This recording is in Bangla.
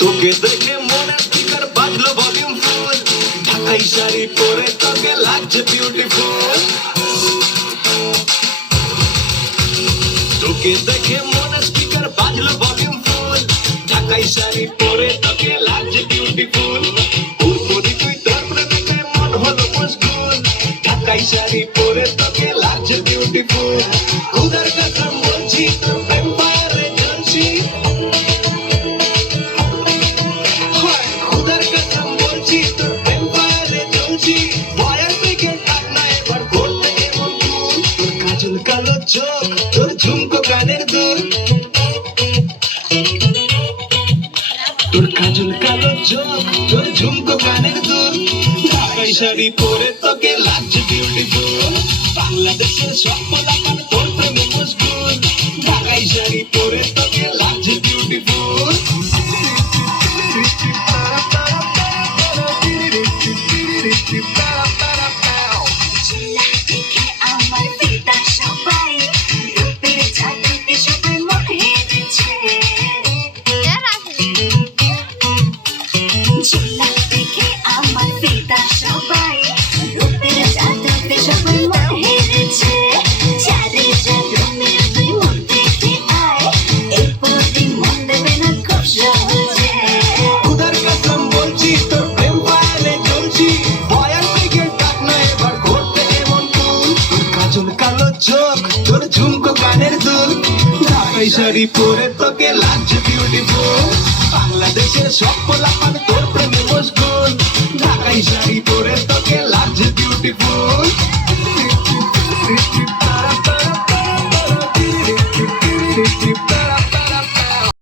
তোকে দেখে মনে স্পিকার বাজলো ভলিউম ফুল, ঢাকাই শাড়ি পরে তোকে লাগছে বিউটিফুল। তোকে দেখে মনে স্পিকার বাজলো ভলিউম ফুল, ঢাকাই শাড়ি পরে তোকে লাগছে বিউটিফুল। পুরপুরি তুই তোর প্রেমে মন হলো মশগুল, ঢাকাই শাড়ি পরে তোকে লাগছে বিউটিফুল। খুদার কথা বলছি তোর প্রেম পারে জ্বলছি, খুদার কথা বলছি তোর প্রেম পারে জ্বলছি। বয়ার থেকে ডাক না এবার করতে এমন ভুল, তোর কাজল কালো চোখ তোর ঝুমকো কানের দুল, তোর কাজল কালো চোখ তোর ঝুমকো কানের দুল। ঢাকাই শাড়ি পরে তোকে লাগছে বিউটিফুল, বাংলাদেশের সব পোলাপান তোর প্রেমে মশগুল, ঢাকাই শাড়ি পরে তোকে লাগছে বিউটিফুল। জেলা দেখে আমার ফিদা সবাই, রূপের জাদুতে সবাই মহেছে। জেলা দেখে আমার ফিদা সবাই, রূপের জাদুতে সবাই মহেছে। চারে রুমে তুই মন দেখে আয়, এরপরই মন দেবে না খুব সহজে। খুদার কসম বলছি তোর প্রেম পারে জ্বলছি, বয়ার থেকে ডাক না এবার করতে এমন ভুল, তোর কাজল কালো চোখ তোর ঝুমকো কানের দুল, ঢাকাই শাড়ি পরে তোকে লাগছে বিউটিফুল। বাংলাদেশের সব পোলাপান